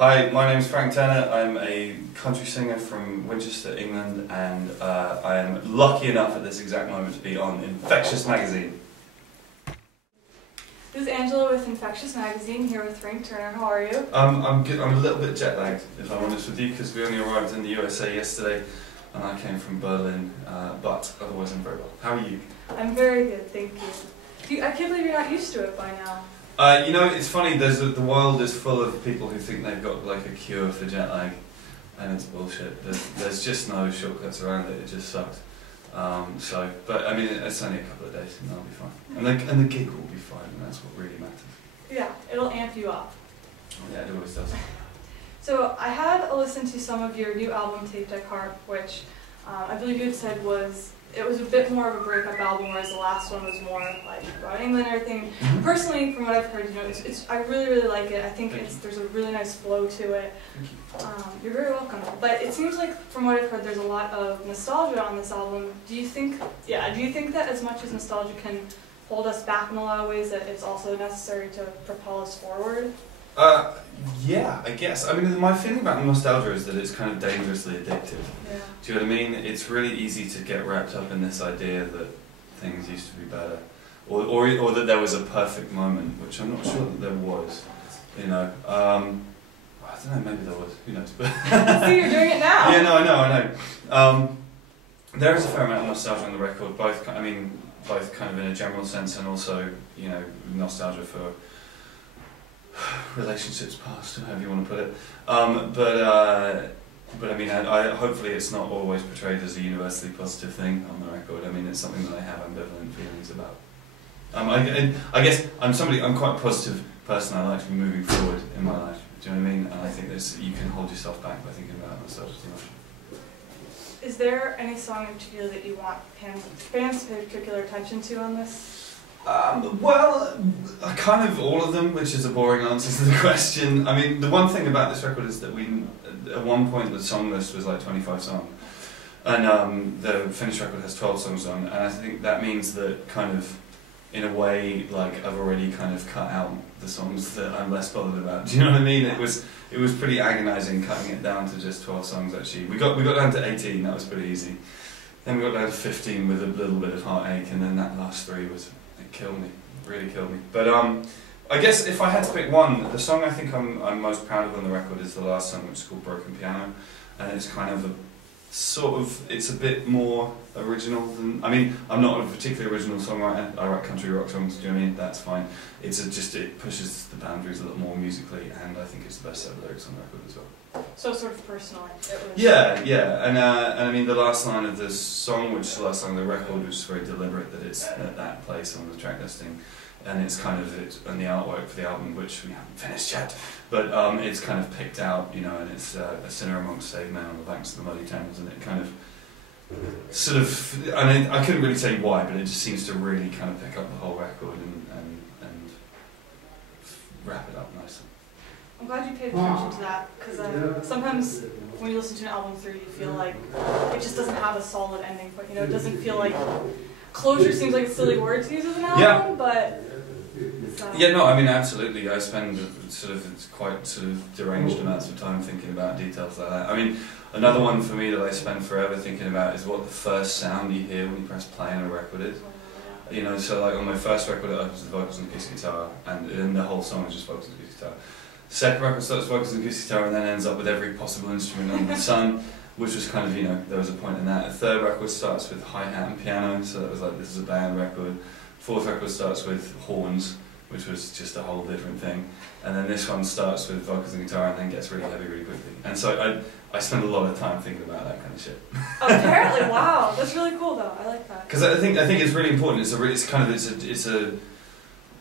Hi, my name is Frank Turner. I'm a country singer from Winchester, England, and I am lucky enough at this exact moment to be on Infectious Magazine. This is Angela with Infectious Magazine, here with Frank Turner. How are you? I'm good. I'm a little bit jet lagged, if I'm honest with you, because we only arrived in the USA yesterday, and I came from Berlin, but otherwise I'm very well. How are you? I'm very good, thank you. I can't believe you're not used to it by now. You know, it's funny, the world is full of people who think they've got like a cure for jet lag, and it's bullshit. There's just no shortcuts around it, it just sucks. But I mean, it's only a couple of days and I'll be fine. And the gig will be fine, and that's what really matters. Yeah, it'll amp you up. Yeah, it always does. So I had a listen to some of your new album, Tape Deck Harp, which I believe you had said it was a bit more of a breakup album, whereas the last one was more like about England and everything. Personally, from what I've heard, you know, I really like it. I think there's a really nice flow to it. You're very welcome. But it seems like, from what I've heard, there's a lot of nostalgia on this album. Do you think that as much as nostalgia can hold us back in a lot of ways, that it's also necessary to propel us forward? Yeah, I guess. I mean, my feeling about nostalgia is that it's kind of dangerously addictive. Yeah. Do you know what I mean? It's really easy to get wrapped up in this idea that things used to be better, or that there was a perfect moment, which I'm not sure that there was. You know, I don't know. Maybe there was. Who knows? But see, you're doing it now. Yeah, no, I know. There is a fair amount of nostalgia on the record. Both kind of in a general sense, and also, you know, nostalgia for relationships past, or however you want to put it. But I mean, hopefully it's not always portrayed as a universally positive thing on the record. I mean, it's something that I have ambivalent feelings about. I guess I'm quite a positive person. I like to be moving forward in my life. Do you know what I mean? And I think you can hold yourself back by thinking about nostalgia too much. Is there any song in particular that you want fans to pay particular attention to on this? Well, kind of all of them, which is a boring answer to the question. I mean, the one thing about this record is that at one point the song list was like 25 songs, and the finished record has 12 songs on, and I think that means that kind of, in a way, like I've already kind of cut out the songs that I'm less bothered about. Do you know what I mean? It was pretty agonising cutting it down to just 12 songs. Actually, we got down to 18. That was pretty easy. Then we got down to 15 with a little bit of heartache, and then that last 3 was. It killed me, really killed me. But I guess if I had to pick one, the song I think I'm most proud of on the record is the last song, which is called Broken Piano, and it's kind of it's a bit more original than, I mean, I'm not a particularly original songwriter, I write country rock songs, do you know what I mean? That's fine. It pushes the boundaries a little more musically, and I think it's the best set of lyrics on the record as well. So sort of personal. Yeah, and I mean the last line of the song, which is the last song of the record, which is very deliberate that it's at that place on the track listing, and it's kind of and the artwork for the album, which we haven't finished yet, but it's kind of picked out, you know, and it's a sinner amongst saved men on the banks of the muddy Thames, and it kind of sort of, I mean, I couldn't really tell you why, but it just seems to really kind of pick up the whole record and wrap it up nicely. I'm glad you paid attention to that, because sometimes when you listen to an album through, you feel like it just doesn't have a solid ending point. You know, it doesn't feel like closure. Seems like a silly word to use as an album, but yeah, no, I mean absolutely. I spend quite sort of deranged amounts of time thinking about details like that. I mean, another one for me that I spend forever thinking about is what the first sound you hear when you press play on a record is. You know, so like on my first record, it opens the vocals and acoustic guitar, and then the whole song is just vocals and acoustic guitar. Second record starts vocals and acoustic guitar, and then ends up with every possible instrument under the sun, which was kind of, you know, there was a point in that. The third record starts with hi-hat and piano, so that was like, this is a band record. Fourth record starts with horns, which was just a whole different thing. And then this one starts with vocals and guitar, and then gets really heavy really quickly. And so I spend a lot of time thinking about that kind of shit. Apparently, wow, that's really cool though. I like that. Because I think it's really important. It's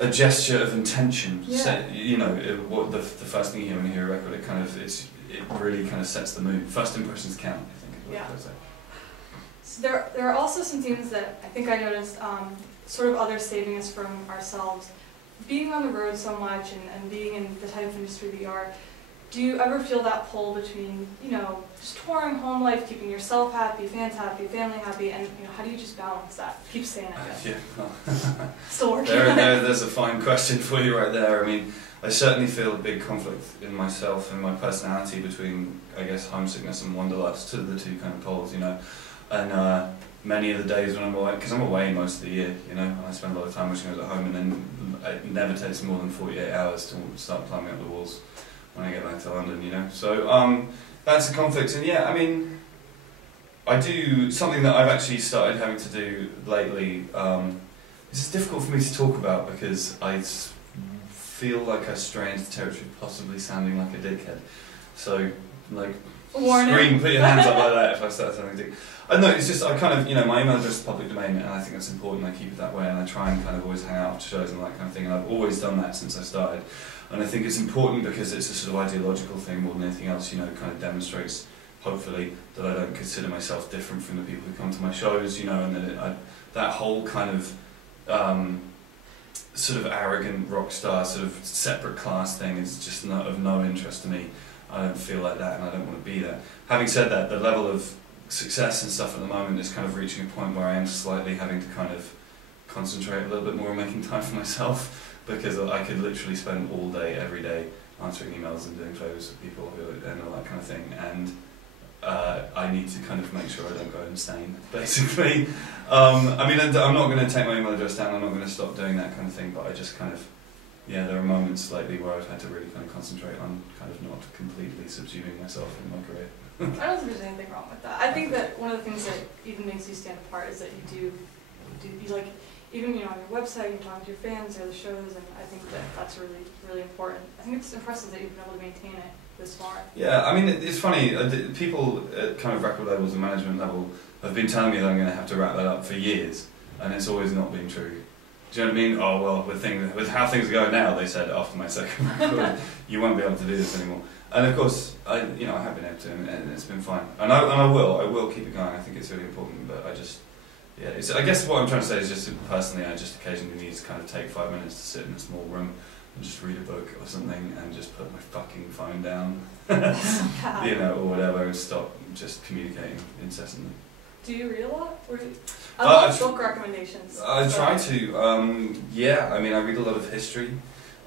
a gesture of intention. Yeah. You know, what the first thing you hear when you hear a record, it really kind of sets the mood. First impressions count, I think, is what I say. So there are also some themes that I think I noticed, sort of others saving us from ourselves. Being on the road so much and being in the type of industry that you are, do you ever feel that pull between, you know, just touring, home life, keeping yourself happy, fans happy, family happy, and you know, how do you just balance that? Keep saying it. Yeah. Still working on it. There's a fine question for you right there. I mean, I certainly feel a big conflict in myself and my personality between, I guess, homesickness and wanderlust, to the two kind of poles, you know. And many of the days when I'm away, because I'm away most of the year, you know, and I spend a lot of time wishing I was at home, and then it never takes more than 48 hours to start climbing up the walls when I get back to London, you know. So that's a conflict, and yeah, I mean, I do something that I've actually started having to do lately. This is difficult for me to talk about because I feel like I stray into territory of possibly sounding like a dickhead. So, like, scream, put your hands up like that if I start sounding dick. No, it's just, I kind of, you know, my email address is public domain, and I think that's important. I keep it that way, and I try and kind of always hang out after shows and that kind of thing, and I've always done that since I started. And I think it's important because it's a sort of ideological thing more than anything else, you know, it kind of demonstrates, hopefully, that I don't consider myself different from the people who come to my shows, you know, and that that whole kind of sort of arrogant rock star, sort of separate class thing is just of no interest to me. I don't feel like that, and I don't want to be that. Having said that, the level of success and stuff at the moment is kind of reaching a point where I am slightly having to kind of concentrate a little bit more on making time for myself, because I could literally spend all day, every day, answering emails and doing favours for people and all that kind of thing, and I need to kind of make sure I don't go insane, basically. I mean, I'm not going to take my email address down, I'm not going to stop doing that kind of thing, but I just kind of, yeah, there are moments lately where I've had to really kind of concentrate on kind of not completely subsuming myself in my career. I don't think there's anything wrong with that. I think that one of the things that even makes you stand apart is that you like, even, you know, on your website, you're talking to your fans or the shows, and I think that that's really, really important. I think it's impressive that you've been able to maintain it this far. Yeah, I mean, it's funny, people at kind of record labels and management level have been telling me that I'm going to have to wrap that up for years, and it's always not been true. Do you know what I mean? Oh, well, with how things are going now, they said after my second record, you won't be able to do this anymore. And of course, I have been able to, and it's been fine. And I will keep it going. I think it's really important, but yeah, I guess what I'm trying to say is just personally, I just occasionally need to kind of take 5 minutes to sit in a small room and just read a book or something and just put my fucking phone down, you know, or whatever, and stop just communicating incessantly. Do you read a lot? I love book recommendations. I try to, yeah, I mean, I read a lot of history,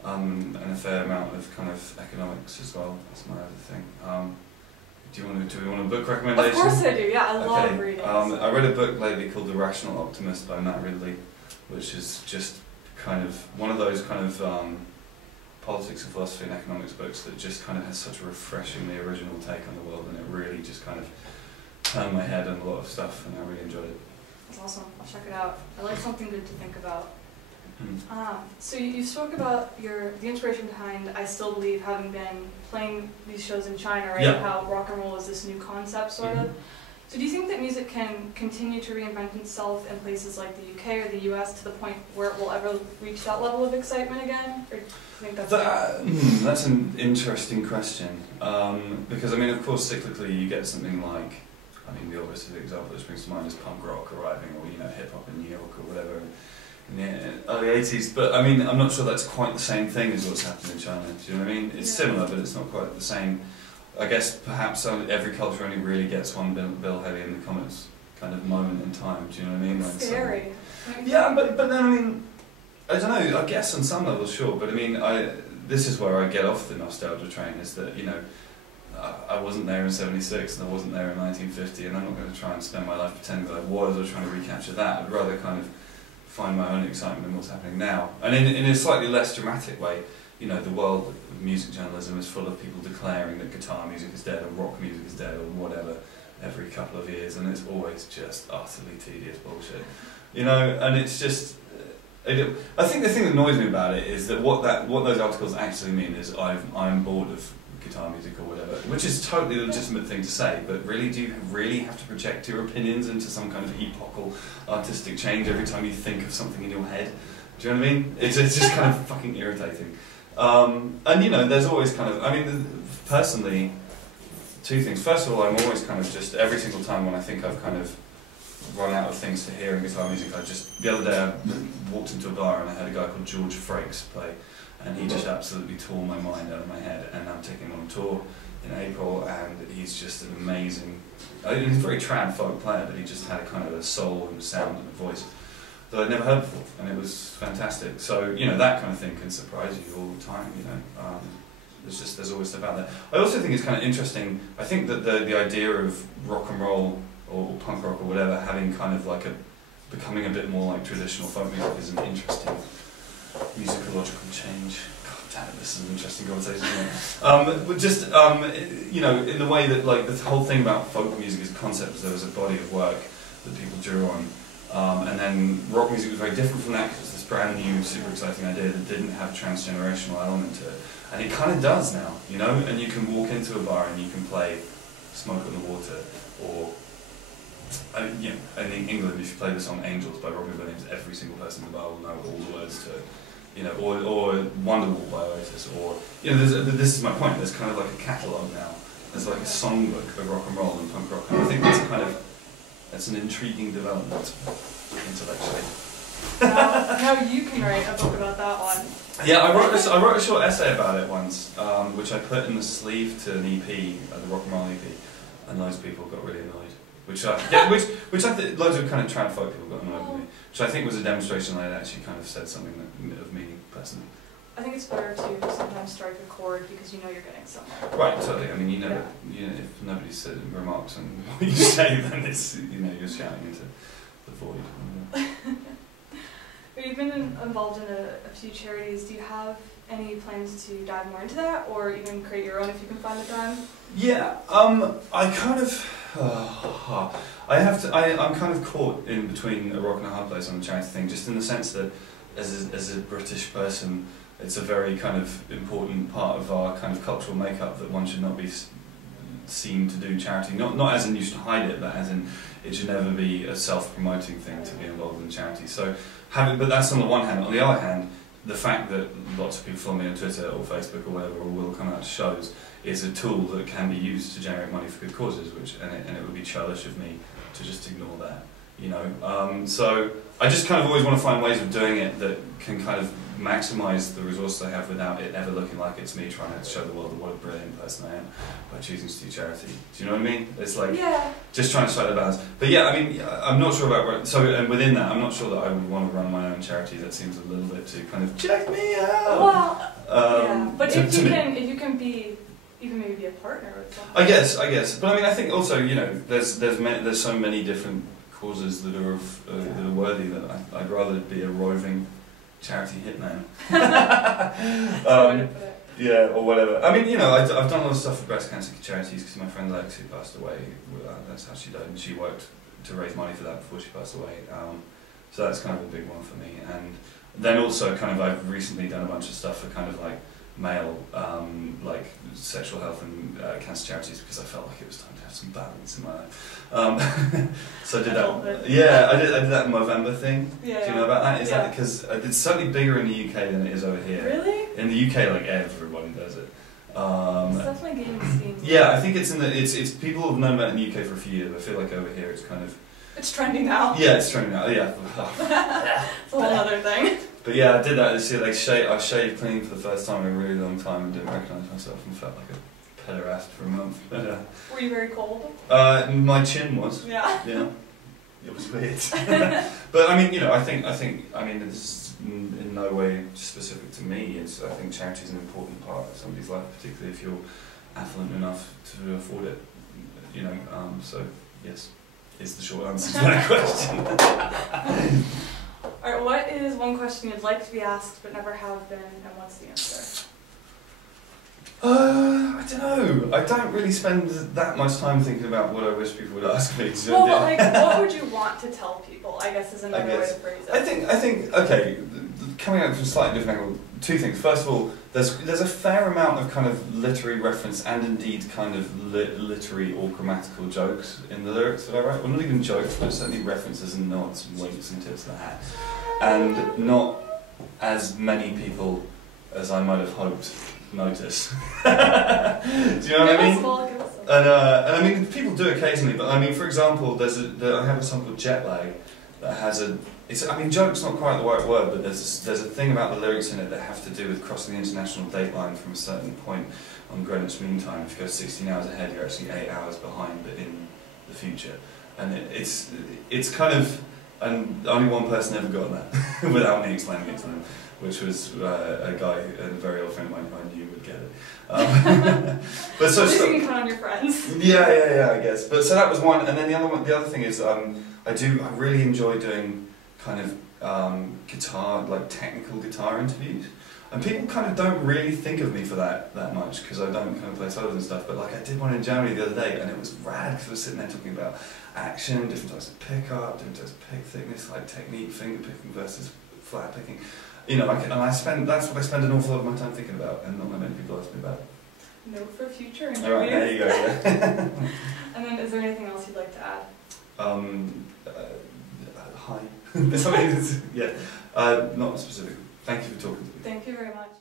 and a fair amount of kind of economics as well. That's my other thing. Do we want a book recommendation? Of course I do, yeah, I love reading. I read a book lately called The Rational Optimist by Matt Ridley, which is just kind of one of those kind of politics and philosophy and economics books that just kind of has such a refreshingly original take on the world, and it really just kind of turned my head on a lot of stuff, and I really enjoyed it. That's awesome. I'll check it out. I like something good to think about. So you spoke about the inspiration behind I Still Believe, having been playing these shows in China, right? Yeah. How rock and roll is this new concept, sort of. So do you think that music can continue to reinvent itself in places like the UK or the US to the point where it will ever reach that level of excitement again? Or do you think that's an interesting question. Because, I mean, of course, cyclically you get something like, I mean, the obvious example that springs to mind is punk rock arriving, or, you know, hip-hop in New York or whatever in the early 80s. But, I mean, I'm not sure that's quite the same thing as what's happened in China. Do you know what I mean? It's similar, but it's not quite the same. I guess perhaps every culture only really gets one Bill Haley in the Comets kind of moment in time. Do you know what I mean? It's scary. Yeah, but then, I mean, I don't know, I guess on some level, sure, but I mean, this is where I get off the nostalgia train, is that, you know, I wasn't there in '76 and I wasn't there in 1950, and I'm not going to try and spend my life pretending that I was or trying to recapture that. I'd rather kind of find my own excitement in what's happening now. And in a slightly less dramatic way, you know, the world of music journalism is full of people declaring that guitar music is dead or rock music is dead or whatever every couple of years, and it's always just utterly tedious bullshit. You know, and it's just... I think the thing that annoys me about it is that what those articles actually mean is I'm bored of guitar music or whatever, which is a totally legitimate thing to say, but really, do you really have to project your opinions into some kind of epochal artistic change every time you think of something in your head? Do you know what I mean? It's just kind of fucking irritating. And, you know, there's always kind of, I mean, personally, two things. First of all, I'm always kind of just, every single time when I think I've kind of run out of things to hear in guitar music, the other day I walked into a bar and I heard a guy called George Frakes play, and he just absolutely tore my mind out of my head. And I'm taking him on tour in April, and he's just an amazing, he's a very trad folk player, but he just had a kind of a soul and a sound and a voice that I'd never heard before, and it was fantastic. So, you know, that kind of thing can surprise you all the time, you know. There's always stuff out there. I also think it's kind of interesting, I think that the idea of rock and roll, or punk rock or whatever, having kind of like becoming a bit more like traditional folk music is an interesting musicological change. God damn it, this is an interesting conversation. But just, you know, in the way that like the whole thing about folk music as a concept was there was a body of work that people drew on. And then rock music was very different from that because it's this brand new, super exciting idea that didn't have a transgenerational element to it. And it kind of does now, you know, and you can walk into a bar and you can play Smoke on the Water, or, you know, in England if you play the song Angels by Robbie Williams, every single person in the bar will know all the words to it, you know, or Wonderwall by Oasis, or, you know, this is my point, there's kind of like a catalogue now, there's like a songbook of rock and roll and punk rock, and I think that's an intriguing development, intellectually. Now you can write a book about that one. Yeah, I wrote a short essay about it once, which I put in the sleeve to an EP, the rock and roll EP, and loads of people got really annoyed. Which I think loads of kind of trad folk people got annoyed with me, which I think was a demonstration that I'd actually kind of said something of meaning personally. I think it's better to sometimes strike a chord because you know you're getting somewhere. Right, totally. I mean, you know, if nobody said remarks on what you say, then it's, you know, you're shouting into the void. You've been involved in a few charities. Do you have any plans to dive more into that, or even create your own if you can find the time? Yeah, I kind of, I'm kind of caught in between a rock and a hard place on the charity thing, just in the sense that as a British person, it's a very kind of important part of our kind of cultural makeup that one should not be seen to do charity. Not as in you should hide it, but as in it should never be a self-promoting thing to be involved in charity. So, but that's on the one hand. On the other hand, the fact that lots of people follow me on Twitter or Facebook or whatever, or will come out to shows, is a tool that can be used to generate money for good causes. And it would be churlish of me to just ignore that. You know, so I just kind of always want to find ways of doing it that can kind of maximise the resources I have without it ever looking like it's me trying to show the world what a brilliant person I am by choosing to do charity. Do you know what I mean? It's like just trying to strike the balance. But yeah, I mean, I'm not sure about and within that, I'm not sure that I would want to run my own charity. That seems a little bit too kind of check me out. Well, yeah, but if you can be. Even maybe be a partner with someone. I guess. But I mean, I think also, you know, there's so many different causes that are that are worthy that I'd rather be a roving charity hitman. Yeah, or whatever. I mean, you know, I've done a lot of stuff for breast cancer charities because my friend Lex, who passed away, that's how she died, and she worked to raise money for that before she passed away. So that's kind of a big one for me. And then also, kind of, I've recently done a bunch of stuff for kind of like male, like sexual health and cancer charities because I felt like it was time to have some balance in my life. So I did that. Yeah, I did that Movember thing. Yeah. Do you know about that? Is that because it's certainly bigger in the UK than it is over here? Really? In the UK, like everybody does it. It's definitely gaining steam. Yeah, I think it's people have known about it in the UK for a few years. I feel like over here it's kind of. It's trending now. Yeah, it's trending now. Yeah. It's a whole other thing. But yeah, I did that this year. Like I shaved clean for the first time in a really long time and didn't recognise myself and felt like a pederast for a month. But, were you very cold? My chin was. Yeah. Yeah. It was weird. But I mean, you know, I think this is in no way specific to me. I think charity is an important part of somebody's life, particularly if you're affluent enough to afford it. You know, so yes, is the short answer to that question. Alright, what is one question you'd like to be asked but never have been, and what's the answer? I don't know. I don't really spend that much time thinking about what I wish people would ask me. Well, but like, what would you want to tell people, I guess is another way to phrase it. I think, okay, coming at it from a slightly different angle, two things. First of all, there's a fair amount of kind of literary reference and indeed kind of literary or grammatical jokes in the lyrics that I write. Well, not even jokes, but certainly references and nods and winks and tips of the hat. And not as many people as I might have hoped notice. Do you know what I mean? And I mean, people do occasionally, but I mean, for example, I have a song called Jet Lag, that has a. I mean, joke's not quite the right word, but there's a thing about the lyrics in it that have to do with crossing the international date line from a certain point on Greenwich Mean Time. If you go 16 hours ahead, you're actually 8 hours behind, but in the future. And it's kind of, and only one person ever got that without me explaining it to them, which was a guy, a very old friend of mine who I knew would get it. But so you can count on your friends. Yeah, I guess. But so that was one, and then the other thing is I really enjoy doing kind of guitar, like technical guitar interviews. And people kind of don't really think of me for that much, because I don't kind of play solos and stuff, but like I did one in Germany the other day, and it was rad, because I was sitting there talking about action, different types of pickup, different types of pick thickness, like technique, finger picking versus flat picking. You know, that's what I spend an awful lot of my time thinking about, and not that many people ask me about. Note for future interviews. Alright, there you go, yeah. And then, is there anything else you'd like to add? Hi. Yeah, not specific. Thank you for talking to me. Thank you very much.